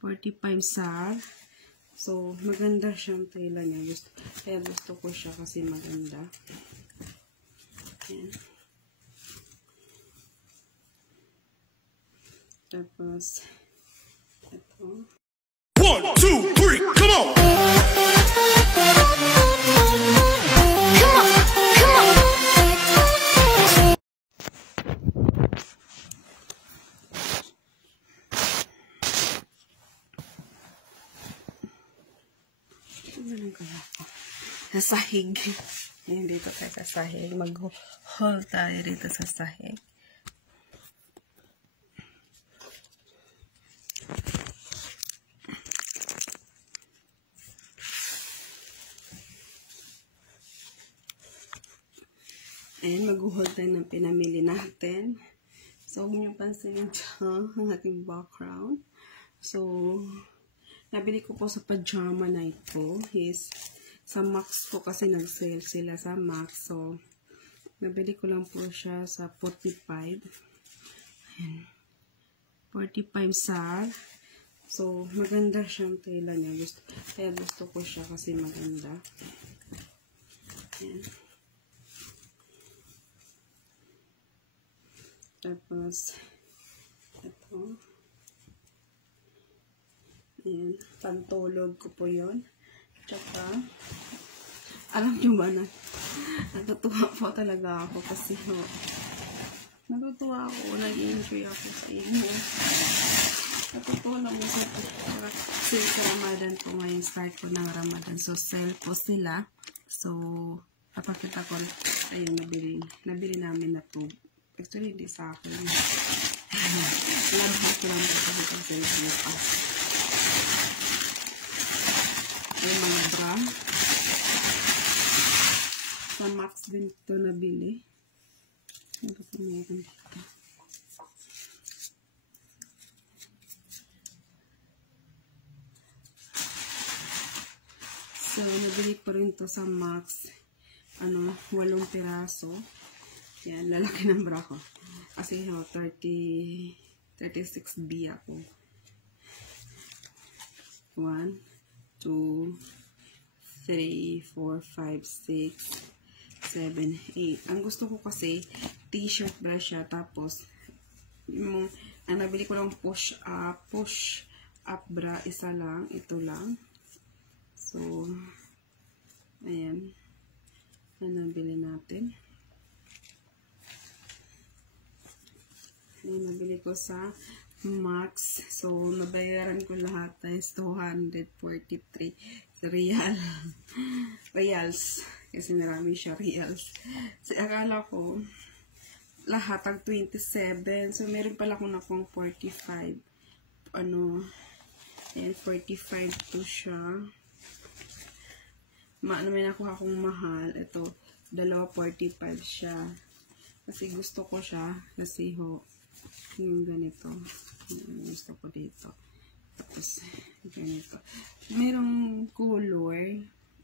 45 SAR. So, maganda siyang tela niya. Kaya gusto ko siya kasi maganda. Ayan. Tapos, ito. 1, 2, 3, come on! Sa sahig. Ayan, dito tayo sa sahig. Mag-haul tayo dito sa sahig. Ayan, mag-haul tayo ng pinamili natin. So, huwag niyo pansinin dyan ang ating background. So, nabili ko po sa pajama na ito is sa Max po kasi nag-sale sila sa Max. So, nabili ko lang po siya sa 45. Ayan. 45 SAR. So, maganda siyang tela niya. Kaya gusto ko siya kasi maganda. Ayan. Tapos, ito. Ayan. Pantulog ko po yun. Tsaka, alam nyo ba na, natutuwa po talaga ako kasi natutuwa ako, nag-enjoy ako sa inyo. Natutuwa lang kasi sa Ramadan po ngayon, start ko ng Ramadan. So, sale po sila. So, napakita ko, ayun, nabili namin na po. Actually, hindi sa akin. Nalabas ko lang po kasi sa sale po. Yung mga bra. Sa Max din ito nabili. Ano pa meron dito? So, nabili ko rin ito sa Max. 8 piraso. Yan, lalaki ng bra ko. Kasi 36B ako. 1, 2, 3, 4, 5, 6, 7, 8. Ang gusto ko kasi, t-shirt bra siya. Tapos, ang nabili ko lang push up bra. Isa lang. Ito lang. So, ayan. Ayan, nabili natin. Ayan, nabili ko sa Max. So, nabayaran ko lahat is 243 reals. Kasi marami siya reals. So, akala ko lahat ang 27. So, meron pala ko na pong 45. Ayan, 45 to siya. May nakuha akong mahal. Ito, 45 siya. Kasi gusto ko siya. Kasi yung ganito. Gusto ko dito. Tapos, ganito. Merong color.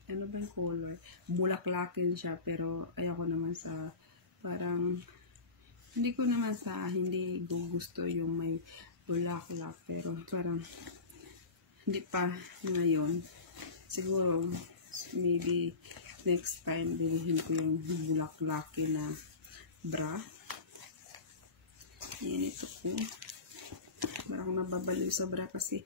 Ano ba yung color? Bulaklakin siya. Pero, ayoko naman sa parang hindi ko naman hindi gusto yung may bulaklak. Pero, parang hindi pa ngayon. Siguro, maybe next time, bilhin ko yung bulaklakin na bra. Yan, ito po. Parang nababaliw sa bra kasi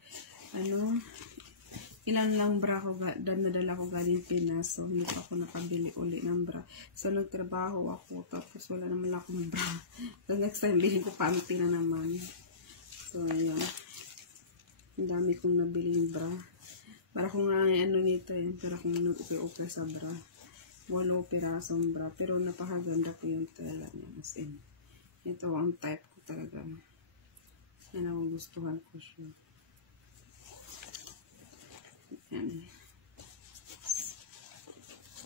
ilan lang bra ko nadala ko galing Pinas. So, hindi pa ako nakabili uli ng bra. So, nagtrabaho ako. Tapos, wala naman akong bra. So, next time, bilhin ko panty na naman. So, ayan. Ang dami kong nabili yung bra. Para kung nito eh. Para kung nag-okay sa bra. 8 pirasong bra. Pero, napakaganda po yung tela niya. As in, ito ang type ko talaga. Yan ang gustuhan ko siya. Yan.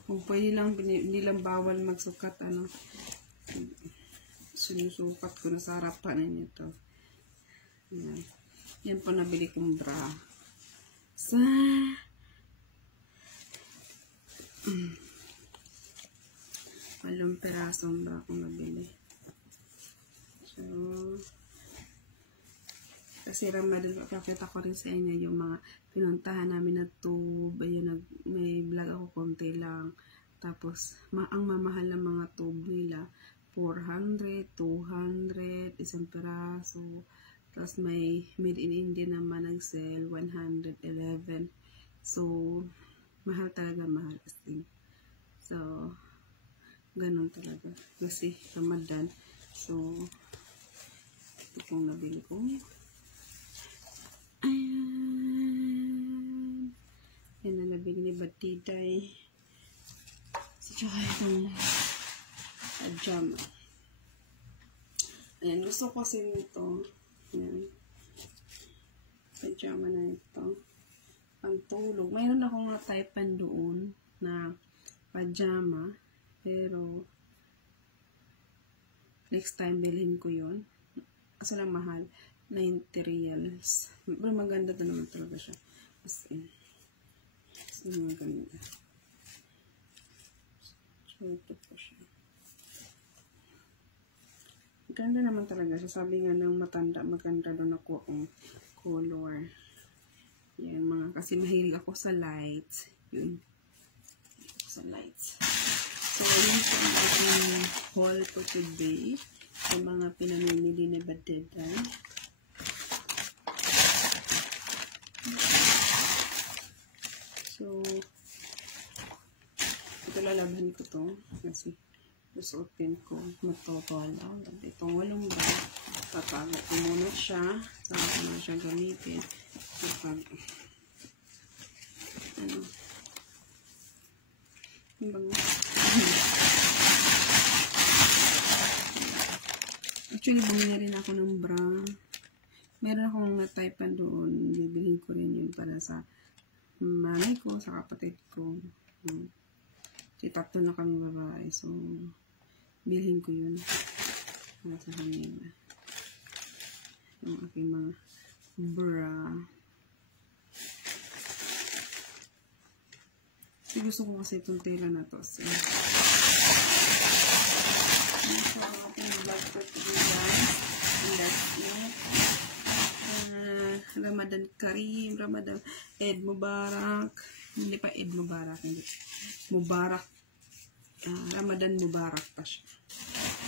Kung pwede lang, hindi lang bawal magsukat, sinusukat ko na sa harapan ninyo ito. Yan. Yan po nabili kong bra. Sa 8 pirasong bra akong nabili. So, Kasi Ramadan, pakita ko rin sa inyo yung mga pinuntahan namin na tube. Ayan, may vlog ako konti lang. Tapos, ang mamahal ng mga tube nila, 400, 200, isang piraso. Tapos may made in India naman nag-sell, 111. So, mahal talaga, mahal. So, ganun talaga. Kasi Ramadan. So, ito pong nabili ko. Ayan. Yan na nabili ni Batiday. So, tsaka itong pajama. Ayan, gusto ko kasi nito. Ayan. Pajama na ito. Pantulog. Mayroon akong na-typean doon na pajama. Pero, next time bilhin ko yun. Kaso lang mahal. 90 reals. Pero maganda na naman talaga siya. As in. So, maganda. So, ito po siya. Maganda naman talaga siya. Sabi nga ng matanda, maganda doon ako ang color. Yan mga, kasi mahilig ako sa lights. Yun. Sa lights. So, yun po ang aking haul for today. Yung mga pinamimili na Batiday. So, ito lalaban ko to. Kasi, susuotin ko. Matawala. Itong walong bag. Tatago ko muna siya. Saan ko na siya gamitin. Kapag, ano, yung actually, bumili rin ako ng bra. Meron akong na-typean doon. Bibilhin ko rin yun para sa nanay ko, sa kapatid ko. Si tatlo na kami babae. So, bilhin ko yun. Para sa kanila. Yung aking mga bra. Kasi gusto ko kasi itong tela na to. So, Ramadan Karim, Ramadan Eid Mubarak. Hindi pa Eid Mubarak, hindi. Mubarak. Ramadan Mubarak pa siya.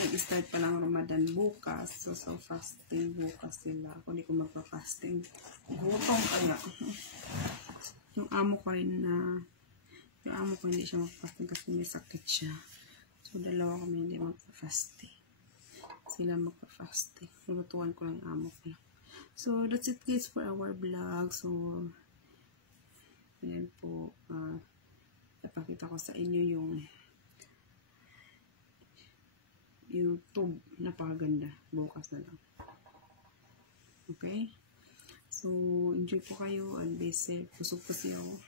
Nag-start pa lang Ramadan bukas. So fasting bukas sila. Ako hindi ko magpa-fasting. Gutong kaya. Yung amo ko rin na yung amo ko hindi siya magpa-fasting kasi may sakit siya. So, dalawa kami hindi magpa-fasting. Sila magpa-fasting. Lutuan ko lang amo ko lang. So, that's it guys for our vlog. So, ayan po. Napakita ko sa inyo yung YouTube. Napakaganda. Bukas na lang. Okay? So, enjoy po kayo. And be safe. Busog kasi ako.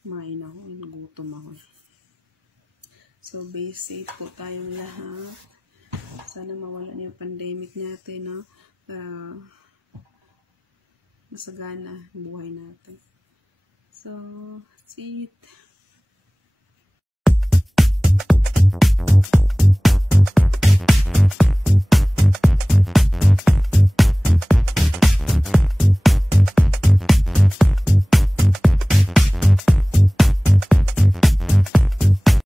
Kumain ako. Nagutom ako. So, basic po tayong lahat. Sana mawala yung pandemic natin, no? Para masagana ang buhay natin. So, that's it.